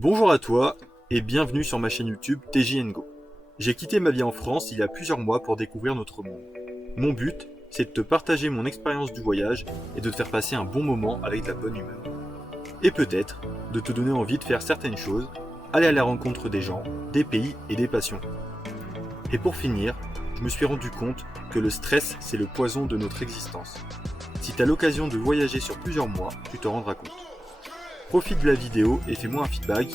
Bonjour à toi et bienvenue sur ma chaîne YouTube TJ Go. J'ai quitté ma vie en France il y a plusieurs mois pour découvrir notre monde. Mon but, c'est de te partager mon expérience du voyage et de te faire passer un bon moment avec de la bonne humeur. Et peut-être de te donner envie de faire certaines choses, aller à la rencontre des gens, des pays et des passions. Et pour finir, je me suis rendu compte que le stress, c'est le poison de notre existence. Si tu as l'occasion de voyager sur plusieurs mois, tu te rendras compte. Profite de la vidéo et fais-moi un feedback.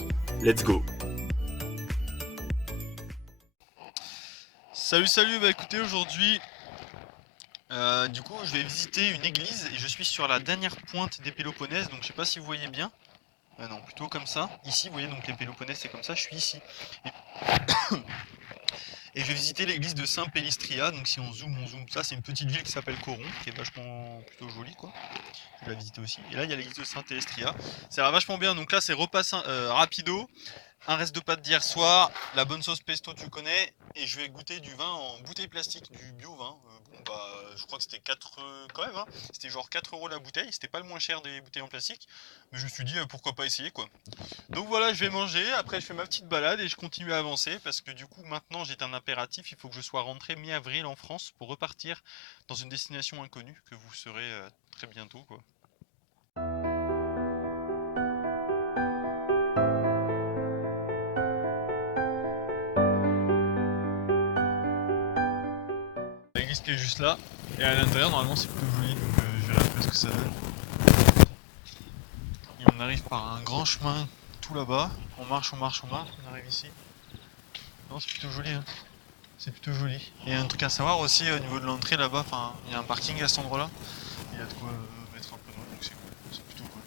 Let's go! Salut, bah écoutez, aujourd'hui, du coup, je vais visiter une église et je suis sur la dernière pointe des Péloponèses, donc je sais pas si vous voyez bien. Non, plutôt comme ça. Ici, vous voyez, donc les Péloponèses, c'est comme ça, je suis ici. Et je vais visiter l'église de Saint-Pélistria, donc si on zoome, ça, c'est une petite ville qui s'appelle Coron, qui est vachement plutôt jolie, quoi. Je vais la visiter aussi. Et là, il y a l'église de Saint-Pélistria. Ça a l'air vachement bien, donc là, c'est repas rapido. Un reste de pâtes d'hier soir, la bonne sauce pesto tu connais, et je vais goûter du vin en bouteille plastique, du bio vin. Bon bah je crois que c'était 4 quand même, hein. C'était genre 4 € la bouteille, c'était pas le moins cher des bouteilles en plastique, mais je me suis dit pourquoi pas essayer quoi. Donc voilà, je vais manger, après je fais ma petite balade et je continue à avancer parce que du coup maintenant j'ai un impératif, il faut que je sois rentré mi-avril en France pour repartir dans une destination inconnue que vous saurez très bientôt quoi. L'église qui est juste là, et à l'intérieur normalement c'est plutôt joli, donc je verrai un peu ce que ça donne. Et on arrive par un grand chemin tout là-bas, on marche, on arrive ici. Non, c'est plutôt joli, hein. C'est plutôt joli. Et un truc à savoir aussi au niveau de l'entrée là-bas, enfin il y a un parking à cet endroit-là, il y a de quoi mettre un peu d'eau, donc c'est cool, c'est plutôt cool.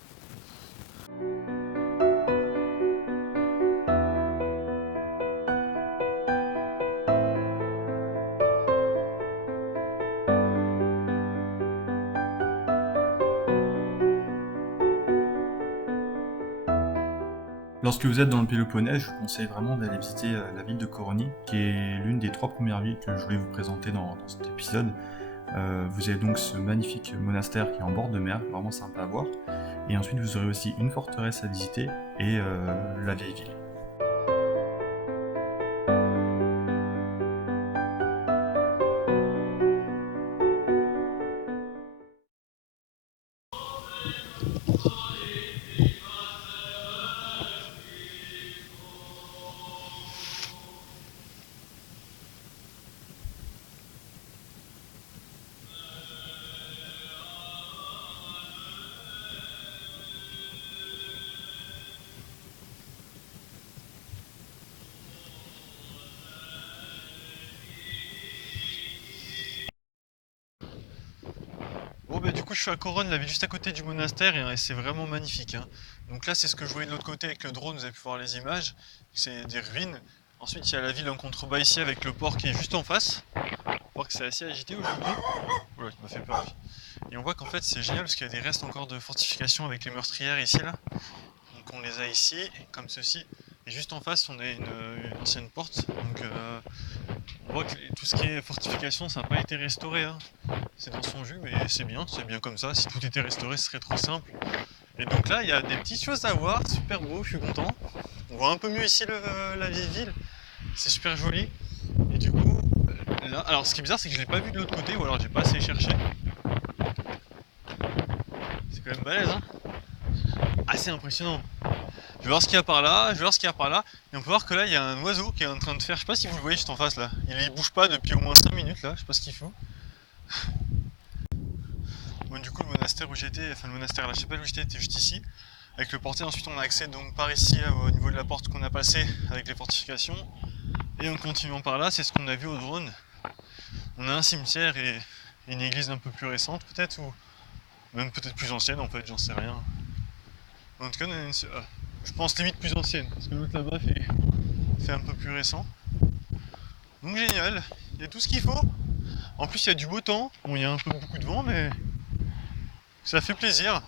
Lorsque vous êtes dans le Péloponnèse, je vous conseille vraiment d'aller visiter la ville de Coroni, qui est l'une des 3 premières villes que je voulais vous présenter dans cet épisode. Vous avez donc ce magnifique monastère qui est en bord de mer, vraiment sympa à voir. Et ensuite, vous aurez aussi une forteresse à visiter et la vieille ville. Bon bah du coup je suis à Coronne, la ville juste à côté du monastère, et c'est vraiment magnifique, hein. Donc là c'est ce que je voyais de l'autre côté avec le drone, vous avez pu voir les images, c'est des ruines. Ensuite il y a la ville en contrebas ici avec le port qui est juste en face. On voit que c'est assez agité aujourd'hui. Oula, il m'a fait peur. Et on voit qu'en fait c'est génial parce qu'il y a des restes encore de fortifications avec les meurtrières ici là. Donc on les a ici, comme ceci. Et juste en face on a une ancienne porte. Donc on voit que tout ce qui est fortification ça n'a pas été restauré, hein. C'est dans son jus, mais c'est bien comme ça. Si tout était restauré, ce serait trop simple. Et donc là, il y a des petites choses à voir, super beau, je suis content. On voit un peu mieux ici la vieille ville, c'est super joli. Et du coup, là, alors ce qui est bizarre, c'est que je l'ai pas vu de l'autre côté, ou alors j'ai pas assez cherché. C'est quand même balèze, hein. Assez impressionnant. Je vais voir ce qu'il y a par là, et on peut voir que là, il y a un oiseau qui est en train de faire, je sais pas si vous le voyez juste en face là. Il bouge pas depuis au moins 5 minutes là, je sais pas ce qu'il fout. Bon, du coup, le monastère où j'étais, enfin le monastère, la chapelle où j'étais était juste ici, avec le portail. Ensuite, on a accès donc par ici au niveau de la porte qu'on a passée avec les fortifications. Et en continuant par là, c'est ce qu'on a vu au drone. On a un cimetière et une église un peu plus récente, peut-être, ou même peut-être plus ancienne en fait, j'en sais rien. En tout cas, on a je pense limite plus ancienne, parce que l'autre là-bas fait un peu plus récent. Donc génial, il y a tout ce qu'il faut. En plus, il y a du beau temps. Bon, il y a un peu beaucoup de vent, mais ça fait plaisir.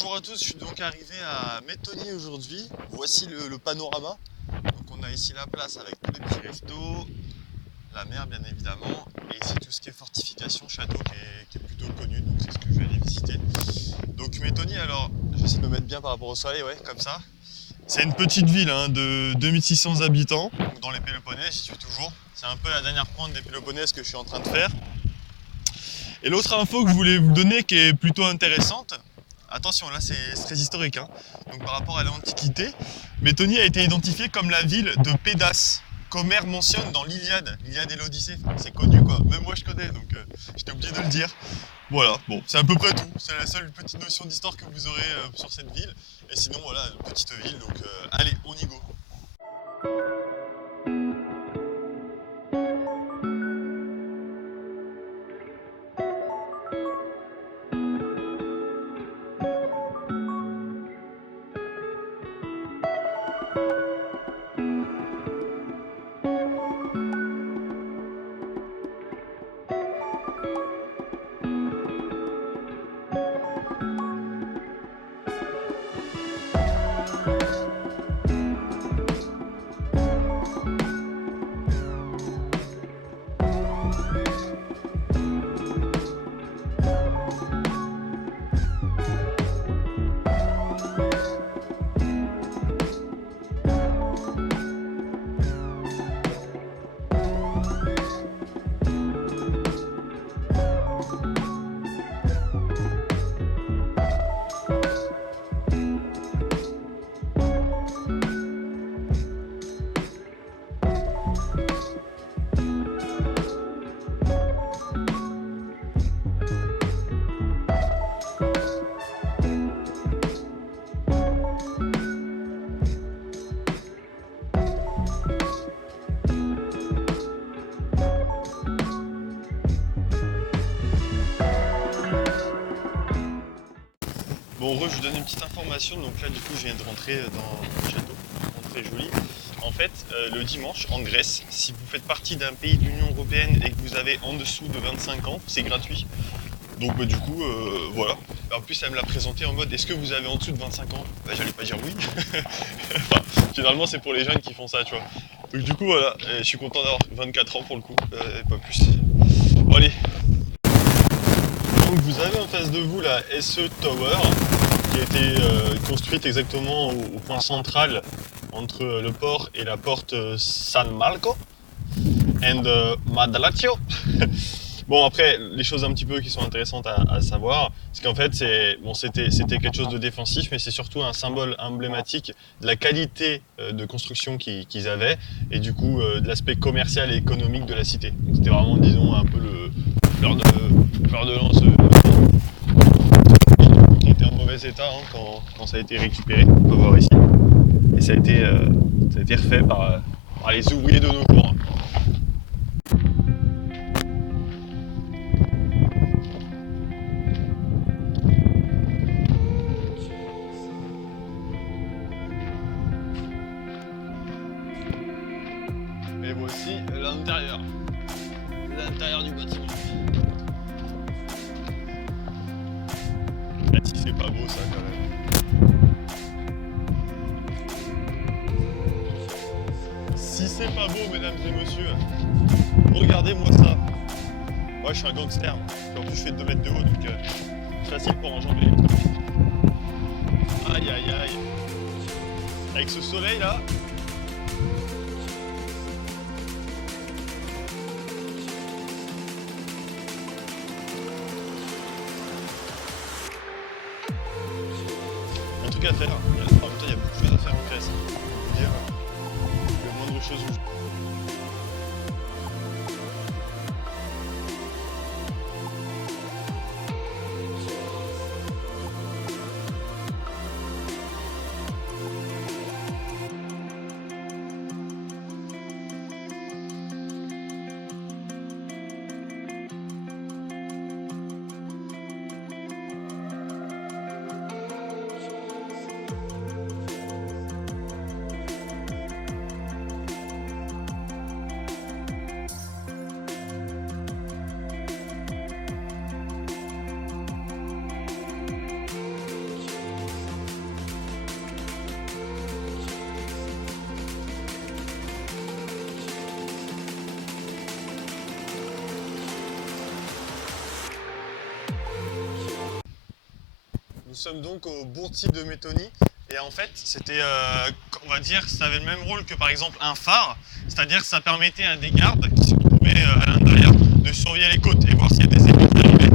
Bonjour à tous, je suis donc arrivé à Métony aujourd'hui. Voici le panorama. Donc on a ici la place avec tous les petits restos, la mer bien évidemment, et ici tout ce qui est fortification, château qui est plutôt connu, donc c'est ce que je vais aller visiter. Donc Métony, alors je vais essayer de me mettre bien par rapport au soleil, ouais, comme ça. C'est une petite ville hein, de 2600 habitants, donc dans les Péloponnèses, j'y suis toujours. C'est un peu la dernière pointe des Péloponnèses que je suis en train de faire. Et l'autre info que je voulais vous donner qui est plutôt intéressante, attention là c'est très historique, hein. Donc par rapport à l'Antiquité, Métony a été identifiée comme la ville de Pédasse, qu'Homère mentionne dans l'Iliade et l'Odyssée, c'est connu quoi, même moi je connais donc j'étais obligé de le dire. Voilà, bon c'est à peu près tout, c'est la seule petite notion d'histoire que vous aurez sur cette ville, et sinon voilà, une petite ville, donc allez on y go. Bon, je vous donne une petite information. Donc là, du coup, je viens de rentrer dans le château, très joli. En fait, le dimanche, en Grèce, si vous faites partie d'un pays de l'Union Européenne et que vous avez en dessous de 25 ans, c'est gratuit. Donc du coup, voilà. En plus, elle me l'a présenté en mode, est-ce que vous avez en dessous de 25 ans? Bah, j'allais pas dire oui. Enfin, généralement, c'est pour les jeunes qui font ça, tu vois. Donc du coup, voilà, je suis content d'avoir 24 ans pour le coup, pas plus. Bon, allez. Donc vous avez en face de vous la SE Tower, qui a été construite exactement au point central entre le port et la porte San Marco and Madalaccio. Bon, après, les choses un petit peu qui sont intéressantes à savoir, c'est qu'en fait c'était quelque chose de défensif, mais c'est surtout un symbole emblématique de la qualité de construction qu'ils avaient, et du coup de l'aspect commercial et économique de la cité. Donc c'était vraiment, disons, un peu le fleur de lance qui était en mauvais état hein, quand ça a été récupéré, on peut voir ici. Et ça a été refait par les ouvriers de nos jours. Et voici l'intérieur du bâtiment. Ah, si c'est pas beau ça quand même. Si c'est pas beau mesdames et messieurs, regardez-moi ça. Moi je suis un gangster, en plus je fais 2 mètres de haut donc facile pour enjamber les trucs. Aïe aïe aïe. Avec ce soleil là. Un truc à faire. En même temps, il y a beaucoup de choses à faire en Grèce. Je peux vous dire, la moindre chose où sommes donc au bourg-type de Métony. Et en fait, c'était, on va dire, ça avait le même rôle que par exemple un phare, c'est-à-dire que ça permettait à des gardes qui se trouvaient à l'intérieur de surveiller les côtes et voir s'il y a des ennemis qui arrivaient.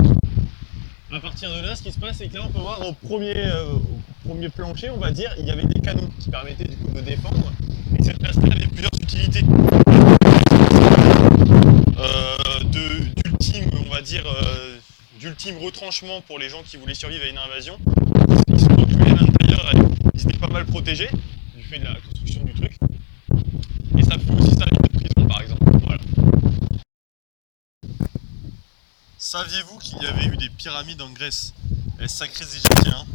À partir de là, ce qui se passe, c'est que là, on peut voir au premier plancher, on va dire, il y avait des canons qui permettaient du coup de défendre. Et cette place-là avait plusieurs utilités. D'ultime, on va dire, d'ultime retranchement pour les gens qui voulaient survivre à une invasion. Ils sont reculés à l'intérieur et ils étaient pas mal protégés du fait de la construction du truc. Et ça peut aussi servir de prison, par exemple. Voilà. Saviez-vous qu'il y avait eu des pyramides en Grèce? Les sacrés Égyptiens.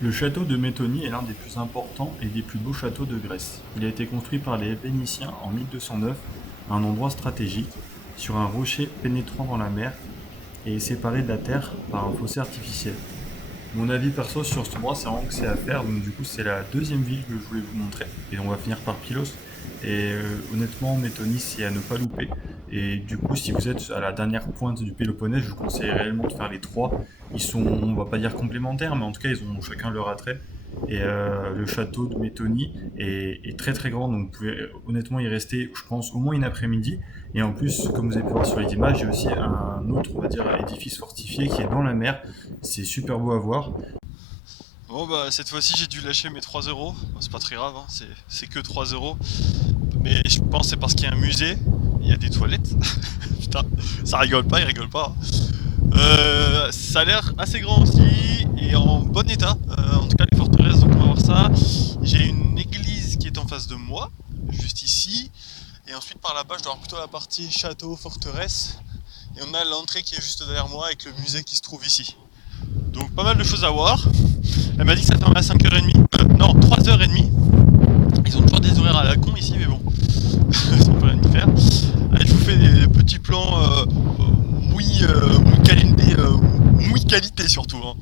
Le château de Métony est l'un des plus importants et des plus beaux châteaux de Grèce. Il a été construit par les Vénitiens en 1209 à un endroit stratégique, sur un rocher pénétrant dans la mer et est séparé de la terre par un fossé artificiel. Mon avis perso sur cet endroit, c'est vraiment que c'est à faire, donc du coup c'est la deuxième ville que je voulais vous montrer, et on va finir par Pylos. Et honnêtement, Métony, c'est à ne pas louper. Et du coup, si vous êtes à la dernière pointe du Péloponnèse, je vous conseille réellement de faire les trois. Ils sont, on va pas dire complémentaires, mais en tout cas, ils ont chacun leur attrait. Et le château de Métony est très très grand, donc vous pouvez honnêtement y rester, je pense, au moins une après-midi. Et en plus, comme vous avez pu voir sur les images, il y a aussi un autre, on va dire, édifice fortifié qui est dans la mer. C'est super beau à voir. Bon bah cette fois-ci j'ai dû lâcher mes 3 euros, bon, c'est pas très grave, hein, c'est que 3 euros, mais je pense que c'est parce qu'il y a un musée, il y a des toilettes, putain, ça rigole pas, il rigole pas. Ça a l'air assez grand aussi et en bon état, en tout cas les forteresses, donc on va voir ça. J'ai une église qui est en face de moi, juste ici, et ensuite par là-bas je dois avoir plutôt la partie château, forteresse, et on a l'entrée qui est juste derrière moi avec le musée qui se trouve ici. Donc pas mal de choses à voir. Elle m'a dit que ça fermait à 5h30. Non, 3h30. Ils ont toujours des horaires à la con ici, mais bon. Ils ont pas rien à faire. Allez, je vous fais des petits plans muy qualité surtout. Hein.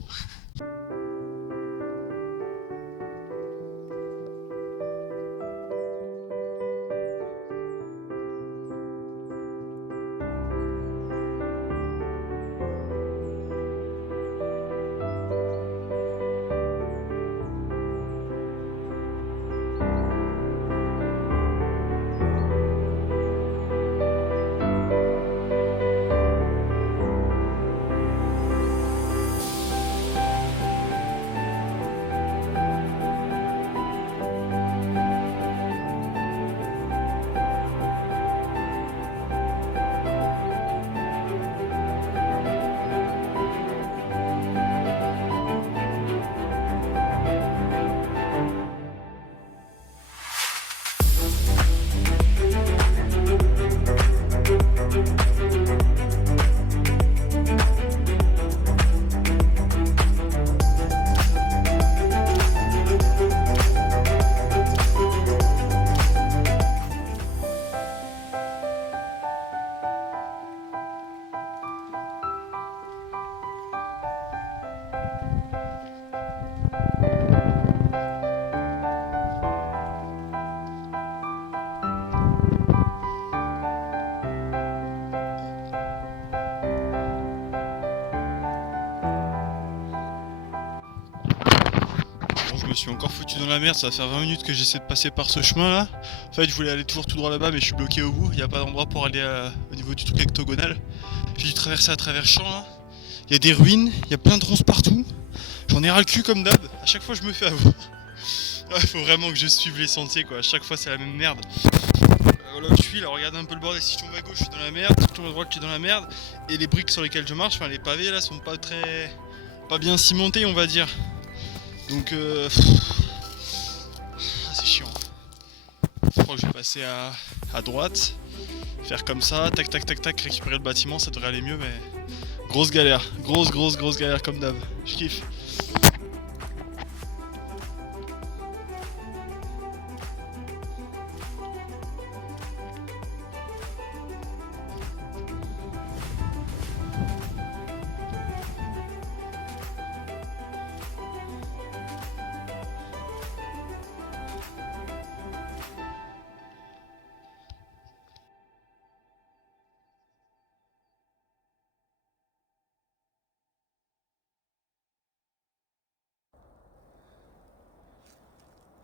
Je me suis encore foutu dans la merde, ça va faire 20 minutes que j'essaie de passer par ce chemin là. En fait je voulais aller toujours tout droit là-bas mais je suis bloqué au bout, il n'y a pas d'endroit pour aller au niveau du truc octogonal. J'ai dû traverser à travers champs là. Il y a des ruines, il y a plein de ronces partout. J'en ai ras le cul comme d'hab, à chaque fois je me fais avoir. Ouais, faut vraiment que je suive les sentiers quoi, à chaque fois c'est la même merde. Là où je suis, là regarde un peu le bordel, si je tombe à gauche je suis dans la merde, si je tombe à droite je suis dans la merde, et les briques sur lesquelles je marche, enfin les pavés là sont pas bien cimentés on va dire. Donc c'est chiant. Je crois que je vais passer à droite, faire comme ça, tac tac tac tac, récupérer le bâtiment, ça devrait aller mieux mais... Grosse galère, grosse galère comme d'hab, je kiffe.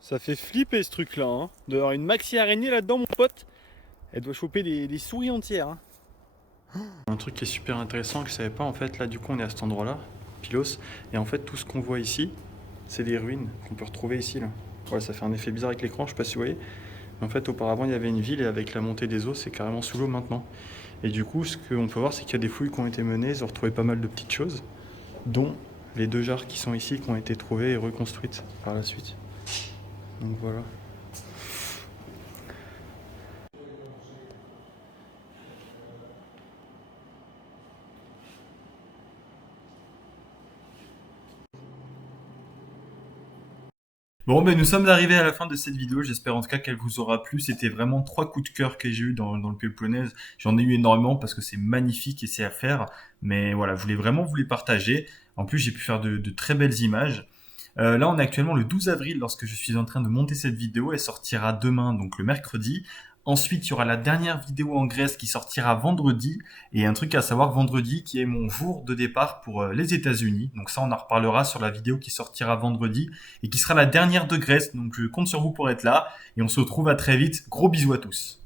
Ça fait flipper ce truc là, hein. D'avoir une maxi araignée là-dedans mon pote. Elle doit choper des souris entières. Hein. Un truc qui est super intéressant que je savais pas en fait, là du coup on est à cet endroit là, Pylos, et en fait tout ce qu'on voit ici, c'est des ruines qu'on peut retrouver ici là. Voilà, ça fait un effet bizarre avec l'écran, je sais pas si vous voyez. Mais en fait auparavant il y avait une ville et avec la montée des eaux c'est carrément sous l'eau maintenant. Et du coup ce qu'on peut voir c'est qu'il y a des fouilles qui ont été menées, ils ont retrouvé pas mal de petites choses, dont les 2 jarres qui sont ici qui ont été trouvées et reconstruites par la suite. Donc voilà. Bon, ben nous sommes arrivés à la fin de cette vidéo. J'espère en tout cas qu'elle vous aura plu. C'était vraiment 3 coups de cœur que j'ai eu dans le Péloponnèse. J'en ai eu énormément parce que c'est magnifique et c'est à faire. Mais voilà, je voulais vraiment vous les partager. En plus, j'ai pu faire de très belles images. Là, on est actuellement le 12 avril lorsque je suis en train de monter cette vidéo. Elle sortira demain, donc le mercredi. Ensuite, il y aura la dernière vidéo en Grèce qui sortira vendredi. Et un truc à savoir, vendredi, qui est mon jour de départ pour les États-Unis. Donc ça, on en reparlera sur la vidéo qui sortira vendredi et qui sera la dernière de Grèce. Donc je compte sur vous pour être là. Et on se retrouve à très vite. Gros bisous à tous.